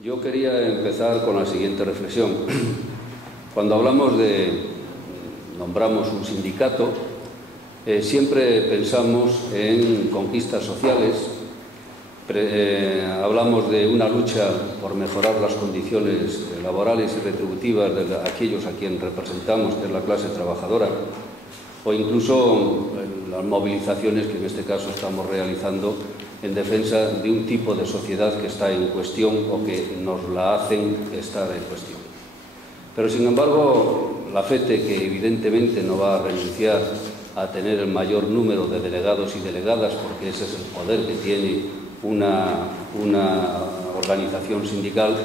Yo quería empezar con la siguiente reflexión. Cuando nombramos un sindicato, siempre pensamos en conquistas sociales, hablamos de una lucha por mejorar las condiciones laborales y retributivas de aquellos a quien representamos, que es la clase trabajadora, o incluso las movilizaciones que en este caso estamos realizando en defensa de un tipo de sociedad que está en cuestión o que nos la hacen estar en cuestión. Pero, sin embargo, la FETE, que evidentemente no va a renunciar a tener el mayor número de delegados y delegadas, porque ese es el poder que tiene una organización sindical,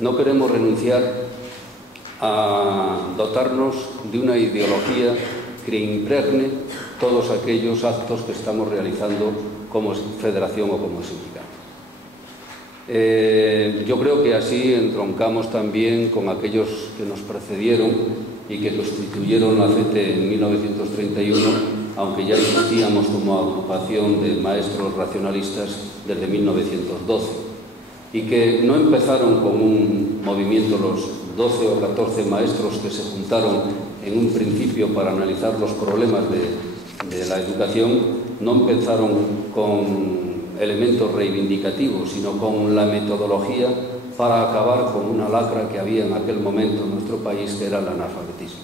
no queremos renunciar a dotarnos de una ideología que impregne todos aquellos actos que estamos realizando como federación o como sindicato. Yo creo que así entroncamos también con aquellos que nos precedieron y que constituyeron la FETE en 1931, aunque ya existíamos como agrupación de maestros racionalistas desde 1912, y que no empezaron con un movimiento los 12 o 14 maestros que se juntaron en un principio para analizar los problemas de la educación. No empezaron con elementos reivindicativos, sino con la metodología para acabar con una lacra que había en aquel momento en nuestro país, que era el analfabetismo.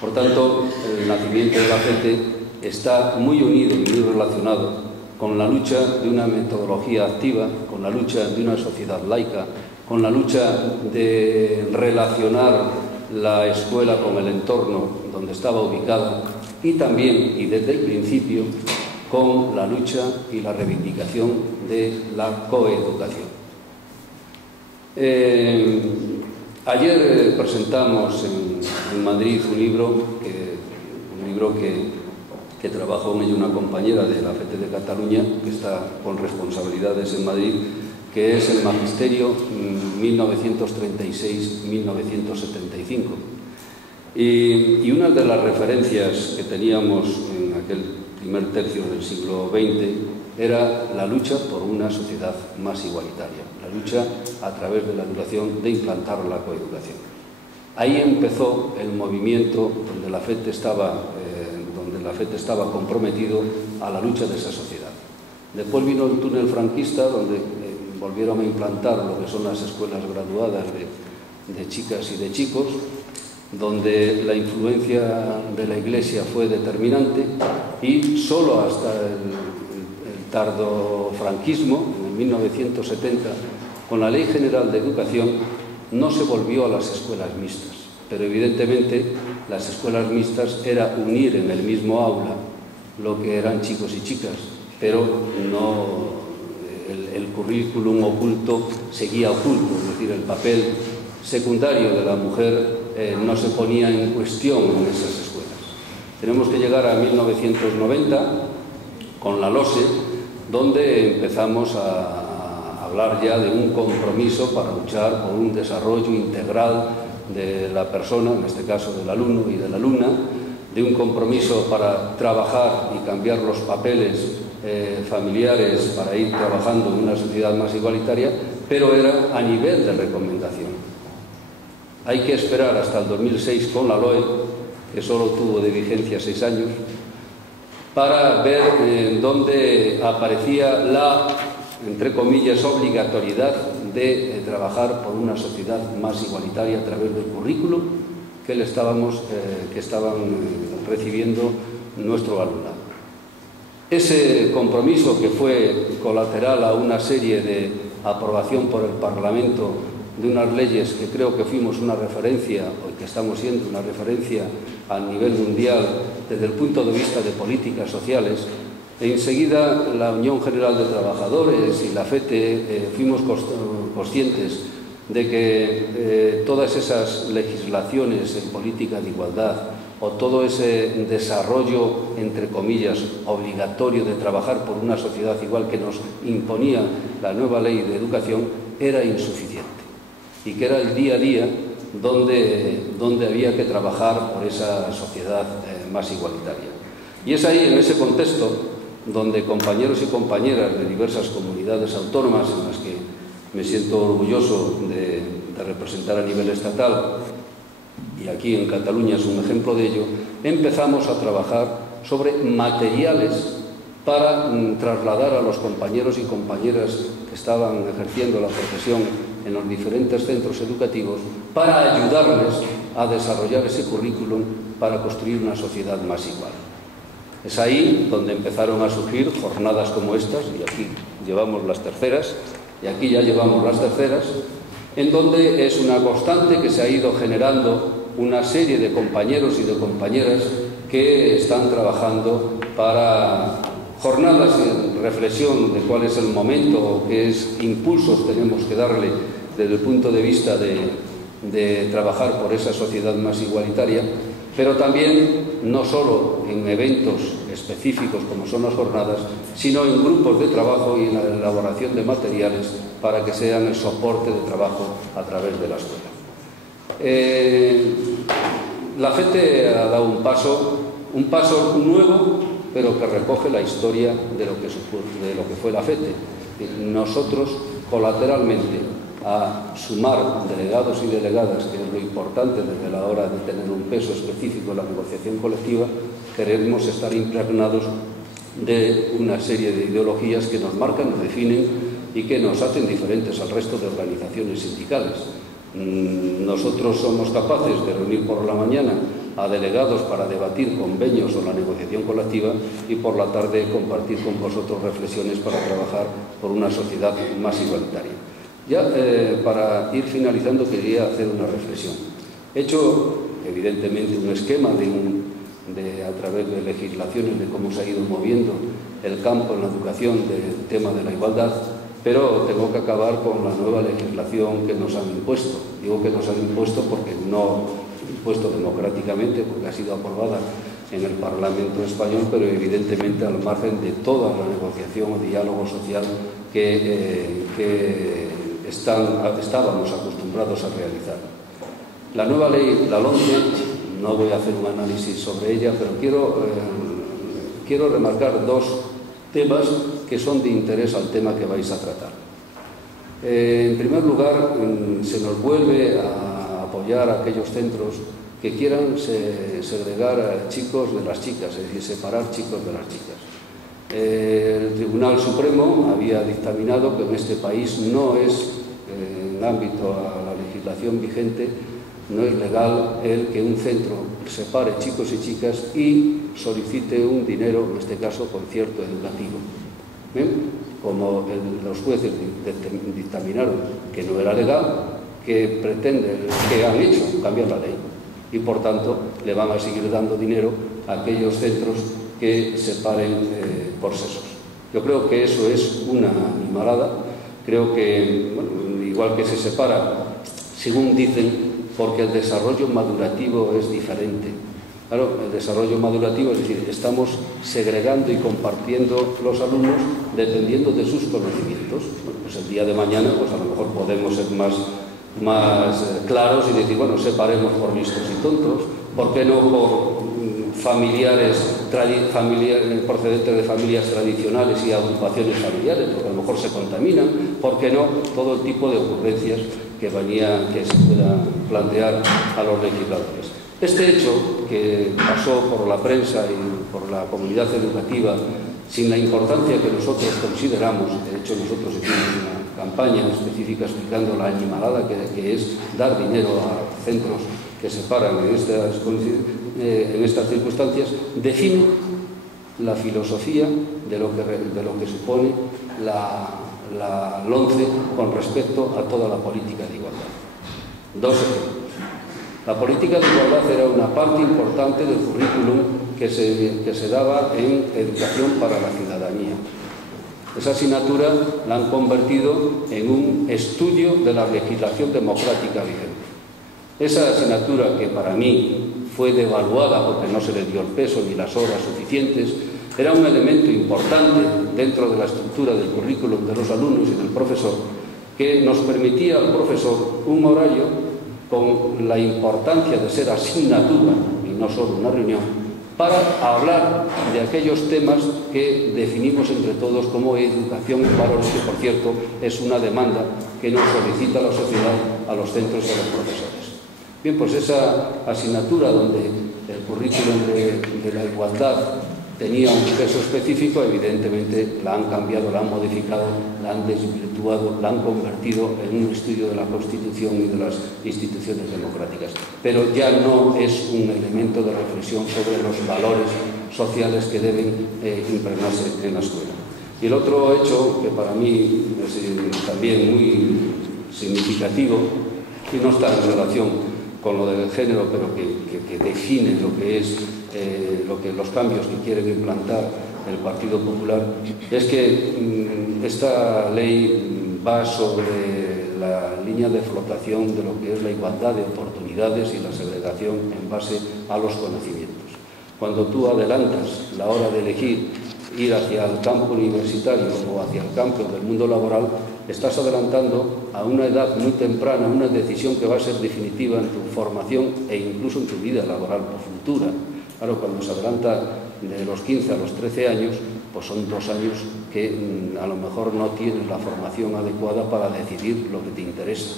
Por tanto, el nacimiento de la FETE está muy unido y muy relacionado con la lucha de una metodología activa, con la lucha de una sociedad laica, con la lucha de relacionar la escuela con el entorno donde estaba ubicada y también, y desde el principio, con la lucha y la reivindicación de la coeducación. Ayer presentamos en Madrid un libro que trabajó en ello una compañera de la FETE de Cataluña, que está con responsabilidades en Madrid, que es el Magisterio 1936-1975. Y una de las referencias que teníamos en aquel primer tercio del siglo XX era la lucha por una sociedad más igualitaria, la lucha a través de la educación de implantar la coeducación. Ahí empezó el movimiento donde la FETE estaba comprometido a la lucha de esa sociedad. Después vino el túnel franquista, donde volvieron a implantar lo que son las escuelas graduadas de chicas y de chicos, donde la influencia de la Iglesia fue determinante, y solo hasta el tardofranquismo, en 1970, con la Ley General de Educación, no se volvió a las escuelas mixtas. Pero evidentemente las escuelas mixtas era unir en el mismo aula lo que eran chicos y chicas, pero no, el currículum oculto seguía oculto, es decir, el papel secundario de la mujer no se ponía en cuestión en esas escuelas. Tenemos que llegar a 1990 con la LOSE, donde empezamos a hablar ya de un compromiso para luchar por un desarrollo integral de la persona, en este caso del alumno y de la alumna, de un compromiso para trabajar y cambiar los papeles familiares para ir trabajando en una sociedad más igualitaria, pero era a nivel de recomendación. Hay que esperar hasta el 2006 con la LOE, que solo tuvo de vigencia 6 años, para ver dónde aparecía la, entre comillas, obligatoriedad de trabajar por una sociedad más igualitaria a través del currículum que estaban recibiendo nuestro alumnado. Ese compromiso, que fue colateral a una serie de aprobación por el Parlamento de unas leyes que creo que fuimos una referencia, o que estamos siendo una referencia a nivel mundial desde el punto de vista de políticas sociales, enseguida la Unión General de Trabajadores y la FETE fuimos conscientes de que todas esas legislaciones en política de igualdad, o todo ese desarrollo, entre comillas, obligatorio de trabajar por una sociedad igual que nos imponía la nueva ley de educación, era insuficiente, y que era el día a día donde había que trabajar por esa sociedad más igualitaria. Y es ahí, en ese contexto, donde compañeros y compañeras de diversas comunidades autónomas en las que me siento orgulloso de representar a nivel estatal, y aquí en Cataluña es un ejemplo de ello, empezamos a trabajar sobre materiales para trasladar a los compañeros y compañeras que estaban ejerciendo la profesión en los diferentes centros educativos para ayudarles a desarrollar ese currículum para construir una sociedad más igual. Es ahí donde empezaron a surgir jornadas como estas, y aquí llevamos las terceras, en donde es una constante que se ha ido generando una serie de compañeros y de compañeras que están trabajando para jornadas de reflexión de cuál es el momento o qué impulsos tenemos que darle desde el punto de vista de trabajar por esa sociedad más igualitaria, pero también no solo en eventos específicos como son las jornadas, sino en grupos de trabajo y en la elaboración de materiales para que sean el soporte de trabajo a través de la escuela. La FETE ha dado un paso nuevo, pero que recoge la historia de lo que fue la FETE. Nosotros, colateralmente, a sumar delegados y delegadas, que es lo importante desde la hora de tener un peso específico en la negociación colectiva, queremos estar impregnados de una serie de ideologías que nos marcan, nos definen y que nos hacen diferentes al resto de organizaciones sindicales. Nosotros somos capaces de reunir por la mañana a delegados para debatir convenios o la negociación colectiva y por la tarde compartir con vosotros reflexiones para trabajar por una sociedad más igualitaria. Ya para ir finalizando quería hacer una reflexión. He hecho evidentemente un esquema a través de legislaciones de cómo se ha ido moviendo el campo en la educación del tema de la igualdad, pero tengo que acabar con la nueva legislación que nos han impuesto. Digo que nos han impuesto porque no impuesto democráticamente, porque ha sido aprobada en el Parlamento español, pero evidentemente al margen de toda la negociación o diálogo social que estábamos acostumbrados a realizar. La nueva ley, la LOMCE, no voy a hacer un análisis sobre ella, pero quiero remarcar dos temas que son de interés al tema que vais a tratar. En primer lugar, se nos vuelve a apoyar a aquellos centros que quieran segregar a chicos de las chicas, es decir, separar chicos de las chicas. El Tribunal Supremo había dictaminado que en este país no es, en ámbito a la legislación vigente, no es legal que un centro separe chicos y chicas y solicite un dinero, en este caso concierto educativo. Como los jueces dictaminaron que no era legal, que han hecho cambiar la ley y por tanto le van a seguir dando dinero a aquellos centros que separen por sexos. Yo creo que eso es una animalada. Creo que, bueno, igual que se separa, según dicen, porque el desarrollo madurativo es diferente. Claro, el desarrollo madurativo, es decir, estamos segregando y compartiendo los alumnos dependiendo de sus conocimientos. Bueno, pues el día de mañana, pues a lo mejor podemos ser más claros y decir, bueno, separemos por listos y tontos, ¿por qué no por familiares procedentes de familias tradicionales y agrupaciones familiares? Porque a lo mejor se contaminan, ¿por qué no todo el tipo de ocurrencias que se puedan plantear a los legisladores? Este hecho, que pasó por la prensa y por la comunidad educativa sin la importancia que nosotros consideramos, de hecho nosotros hicimos una campaña específica explicando la animalada que es dar dinero a centros que se paran en estas circunstancias, define la filosofía de lo que supone la LOMCE con respecto a toda la política de igualdad. Dos ejemplos. La política de igualdad era una parte importante del currículum que se daba en educación para la ciudadanía. Esa asignatura la han convertido en un estudio de la legislación democrática vigente. Esa asignatura, que para mí fue devaluada porque no se le dio el peso ni las horas suficientes, era un elemento importante dentro de la estructura del currículum de los alumnos y del profesor, que nos permitía al profesor un horario con la importancia de ser asignatura y no solo una reunión, para hablar de aquellos temas que definimos entre todos como educación en valores, que por cierto es una demanda que nos solicita la sociedad a los centros y a los profesores. Bien, pues esa asignatura donde el currículum de la igualdad tenía un peso específico, evidentemente la han cambiado, la han modificado, la han desvirtuado, la han convertido en un estudio de la Constitución y de las instituciones democráticas. Pero ya no es un elemento de reflexión sobre los valores sociales que deben impregnarse en la escuela. Y el otro hecho, que para mí es también muy significativo, y no está en relación con lo del género, pero que define lo que es los cambios que quieren implantar el Partido Popular, es que esta ley va sobre la línea de flotación de lo que es la igualdad de oportunidades y la segregación en base a los conocimientos. Cuando tú adelantas la hora de elegir ir hacia el campo universitario o hacia el campo del mundo laboral, estás adelantando a una edad muy temprana una decisión que va a ser definitiva en tu formación e incluso en tu vida laboral futura. Claro, cuando se adelanta de los 15 a los 13 años, pues son 2 años que a lo mejor no tienes la formación adecuada para decidir lo que te interesa.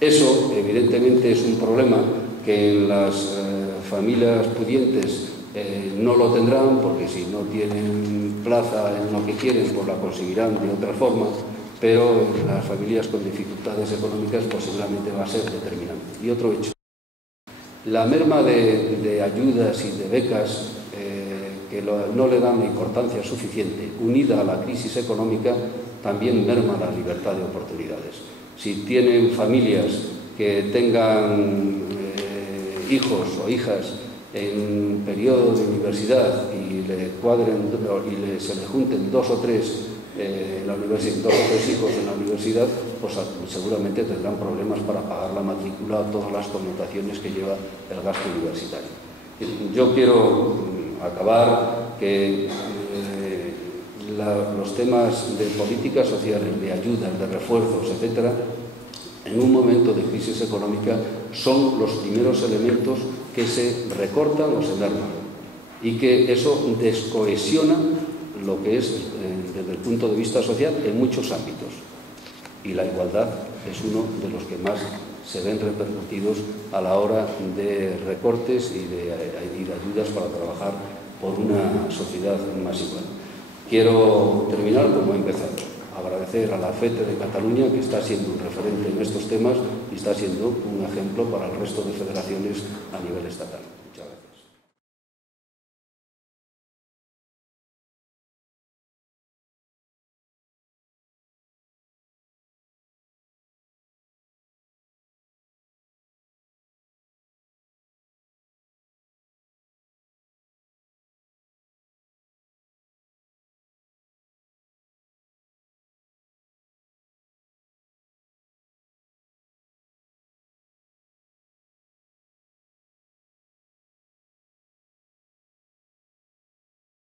Eso, evidentemente, es un problema que en las familias pudientes no lo tendrán, porque si no tienen plaza en lo que quieren, pues la conseguirán de otra forma, pero en las familias con dificultades económicas pues seguramente va a ser determinante. Y otro hecho, la merma de ayudas y de becas que no le dan la importancia suficiente, unida a la crisis económica, también merma la libertad de oportunidades. Si tienen familias que tengan hijos o hijas en periodo de universidad y se le junten 2 o 3 hijos en la universidad, pues seguramente tendrán problemas para pagar la matrícula, todas las connotaciones que lleva el gasto universitario. Yo quiero acabar que los temas de políticas sociales, de ayudas, de refuerzos, etcétera, en un momento de crisis económica son los primeros elementos que se recortan o se merman, y que eso descohesiona lo que es desde el punto de vista social en muchos ámbitos, y la igualdad es uno de los que más se ven repercutidos a la hora de recortes y de ayudas para trabajar por una sociedad más igual. Quiero terminar como he empezado: agradecer a la FETE de Cataluña, que está siendo un referente en estos temas y está siendo un ejemplo para el resto de federaciones a nivel estatal.